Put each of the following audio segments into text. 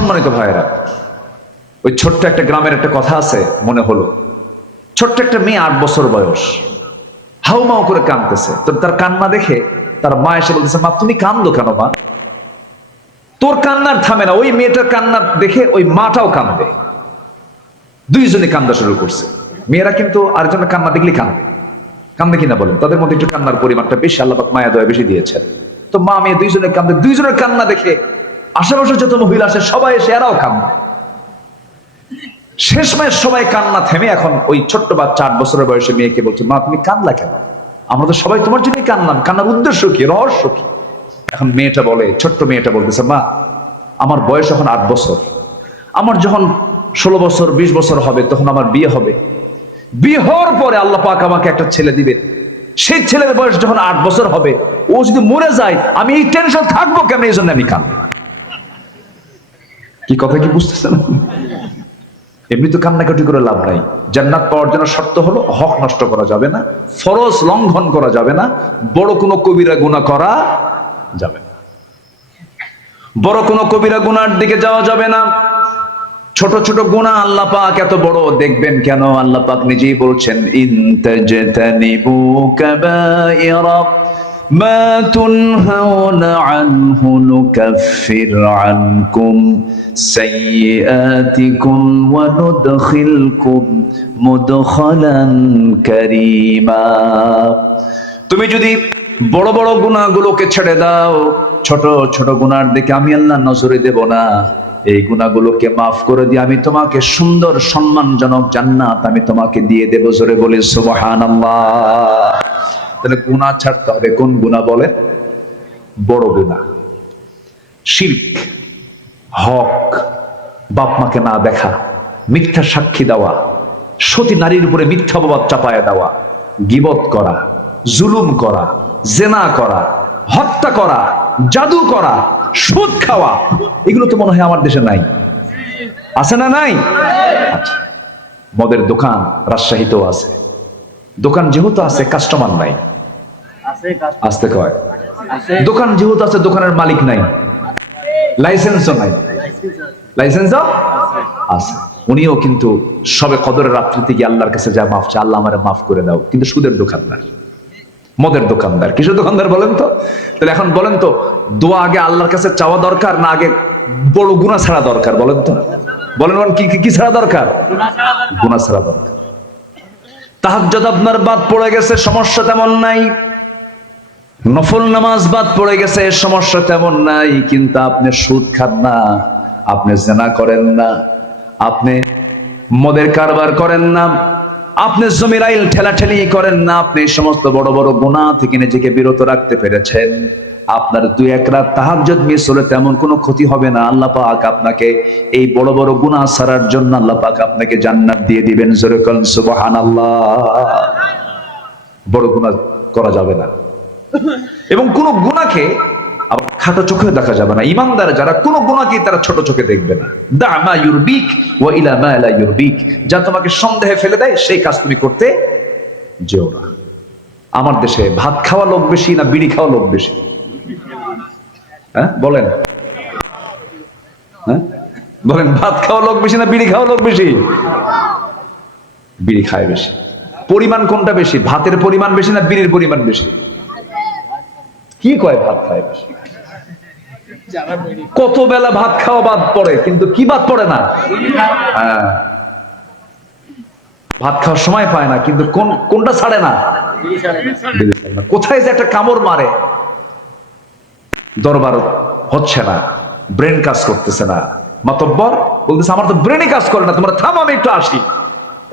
সম্মানিত ভাইয়েরা, ওই ছোট্ট একটা গ্রামের একটা কথা আছে মনে হলো। ছোট্ট একটা মেয়ে 8 বছর বয়স, হাউমাউ করে কাঁদতেছে। তো তার কান্না দেখে তার মা এসে বলতেছে, মা তুমি কান্দো কেন মা? তোর কান্নার থামে না, ওই মেয়েটার কান্না দেখে ওই মাটাও কান্দে। দুইজনে কান্দা শুরু করছে। মেয়েরা কিন্তু আরেকজনের কান্না দেখলে কান্দে, কান্দে কিনা বলেন? তাদের মধ্যে একটু কান্নার পরিমাণটা বেশি, আল্লাহ পাক মায়া দয়া বেশি দিয়েছেন। তো মা মেয়ে দুইজনে কান্দে, দুইজনের কান্না দেখে আশেপাশে যত মহিলা আছে সবাই এসে এরাও কান্দে। শেষমেশ সবাই কান্না থেমে এখন ওই ছোট্ট বাচ্চা 8 বছরের বয়সে মেয়েকে বলছে, মা তুমি কান্দলা কেন? আমরা তো সবাই তোমার জন্যই কান্দলাম, কান্নার উদ্দেশ্য কি, রহস্য কি? এখন মেয়েটা বলে, ছোট্ট মেয়েটা বলতেছে, মা আমার বয়স এখন 8 বছর, আমার যখন 16 বছর 20 বছর হবে তখন আমার বিয়ে হবে। বিয়ে হওয়ার পরে আল্লাহ পাক আমাকে একটা ছেলে দিবেন, সেই ছেলের বয়স যখন 8 বছর হবে, ও যদি মরে যায় আমি এই টেনশন থাকবো কেন? এই জন্য আমি কাঁদবো। কি কথা কি বুঝতেছেন? এমনি তো কান্নাকাটি করে লাভ নাই। জান্নাত পাওয়ার জন্য শর্ত হলো হক নষ্ট করা যাবে না, ফরজ লঙ্ঘন করা যাবে না, বড় কোনো কবিরা গুনাহ করা যাবে না, বড় কোনো কবিরা গুনার দিকে যাওয়া যাবে না। ছোট ছোট গুনাহ আল্লাহ পাক এত বড় দেখবেন কেন? আল্লাহ পাক নিজেই বলছেন, ইন তাজতানিবু কাবাইরা মা তুনহাউনা আনহু নুকাফির আনকুম সাইয়্যাতিকুম ওয়া নুদখিলকুম মুদখালান কারীমা। তুমি যদি বড় বড় গুনাহগুলোকে ছেড়ে দাও, ছোট ছোট গুনার দিকে আমি আল্লাহ নজরে দেব না। এই গুনাহগুলোকে মাফ করে দিয়ে আমি তোমাকে সুন্দর সম্মানজনক জান্নাত আমি তোমাকে দিয়ে দেব। জোরে বলি সুবহানাল্লাহ। তাহলে গুনাহ ছাড়তে হবে। কোন গুনাহ বলেন? বড় গুনাহ, শিরক, হক, বাপ মাকে না দেখা, মিথ্যা সাক্ষী দেওয়া, সতী নারীর উপরে মিথ্যা অপবাদ চাপায়া দেওয়া, গীবত করা, জুলুম করা, জেনা করা, হত্যা করা, জাদু করা, সুদ খাওয়া, এগুলো তো মনে হয় আমার দেশে নাই। আছে না নাই? আচ্ছা, মদের দোকান রাজশাহীতেও আছে। দোকান যেহেতু আছে কাস্টমার নাই, আসতে কয়। দোকান যেহেতু আছে দোকানের মালিক নাই, লাইসেন্সও নাই। লাইসেন্সও আছে। উনিও কিন্তু সবে কদরের রাত্রিতে গিয়ে আল্লাহর কাছে যা মাফ চায়, আল্লাহ আমারে মাফ করে দাও, কিন্তু সুদের দোকানদার, মদের দোকানদার। কিসের দোকানদার বলেন তো? তাহলে এখন বলেন তো, দোয়া আগে আল্লাহর কাছে চাওয়া দরকার না আগে বড় গুনাহ ছাড়া দরকার? বলেন তো, বলেন কি কি ছাড়া দরকার? গুনাহ ছাড়া দরকার। তাহাজ্জুদ আপনার বাদ পড়ে গেছে, সমস্যা তেমন নাই। নফল নামাজ বাদ পড়ে গেছে, সমস্যা তেমন নাই। কিন্তু আপনি সুদ খান না, আপনি জেনা করেন না, আপনি মদের কারবার করেন না, আপনি জমির আইল ঠেলাঠেলি করেন না, আপনি সমস্ত বড় বড় গুনাহ থেকে নিজেকে বিরত রাখতে পেরেছেন, আপনার 2-1 রাত তাহাজ্জুদ মিস হলে তেমন কোনো ক্ষতি হবে না। আল্লাহ পাক আপনাকে এই বড় বড় গুনাহ ছাড়ার জন্য আল্লাহ পাক আপনাকে জান্নাত দিয়ে দিবেন। জোরে বলেন সুবহানাল্লাহ। বড় গুনাহ করা যাবে না, এবং কোন গুনাহকে আবার খাটো চোখে দেখা যাবে না। ইমানদার যারা কোন গুনাহকে তারা ছোট চোখে দেখবে না। দা মা ইউরবিক ওয়া ইলা মা লা ইউরবিক, যা তোমাকে সন্দেহে ফেলে দেয় সেই কাজ তুমি করতে যেও না। আমার দেশে ভাত খাওয়া লোক বেশি না বিড়ি খাওয়া লোক বেশি? হ্যাঁ বলেন, হ্যাঁ বলেন, ভাত খাওয়া লোক বেশি না বিড়ি খাওয়া লোক বেশি? বিড়ি খায় বেশি। পরিমাণ কোনটা বেশি? ভাতের পরিমাণ বেশি না বিড়ির পরিমাণ বেশি? কি কয় ভাত খায় বেশি? কত বেলা ভাত খাওয়া বাদ পড়ে, কিন্তু কি বাদ পড়ে না? ভাত খাওয়ার সময় পায় না, কিন্তু কোনটা ছাড়ে না? কোথায় যে একটা কামড় মারে, দরবার হচ্ছে না, ব্রেন কাজ করতেছে না, মাতব্বর বলতেছে আমার তো ব্রেনই কাজ করে না, তোমরা থাম আমি একটু আসি।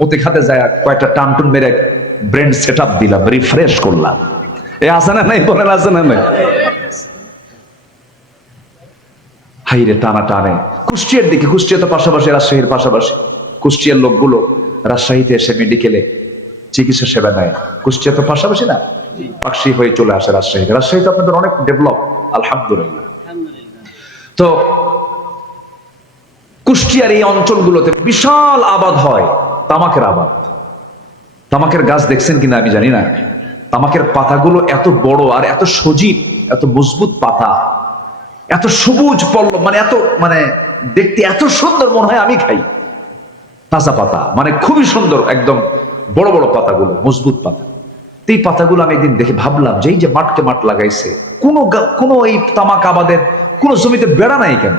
ওতে খাতে যায় কয়েকটা টানটুন মেরে ব্রেন সেট আপ দিলাম, রিফ্রেশ করলাম। এ আছে না নাই? বলেন আছে না নাই? হাইরে টানা টানে কুষ্টিয়ার দিকে। কুষ্টিয়া তো পাশাপাশি, রাজশাহীর পাশাপাশি। কুষ্টিয়ার লোকগুলো রাজশাহীতে এসে মেডিকেলে চিকিৎসা সেবা নেয়। কুষ্টিয়া তো পাশাপাশি না, পাকশি হয়ে চলে আসে রাজশাহীতে। রাজশাহী তো আপনাদের অনেক ডেভেলপ, আলহামদুলিল্লাহ। তো কুষ্টিয়ার এই অঞ্চলগুলোতে বিশাল আবাদ হয়, তামাকের আবাদ। তামাকের গাছ দেখছেন কিনা আমি জানি না। তামাকের পাতাগুলো এত বড় আর এত সজীব, এত মজবুত পাতা। এত সবুজ পল্লব, মানে এত মানে দেখতে এত সুন্দর, মনে হয় আমি খাই। তাজা পাতা, মানে খুবই সুন্দর, একদম বড় বড় পাতাগুলো, মজবুত পাতা। এই পাতাগুলো আমি একদিন দেখে ভাবলাম যে এই যে মাঠকে মাঠ লাগাইছে, কোনো এই তামাক আবাদের কোনো জমিতে বেড়া নাই কেন?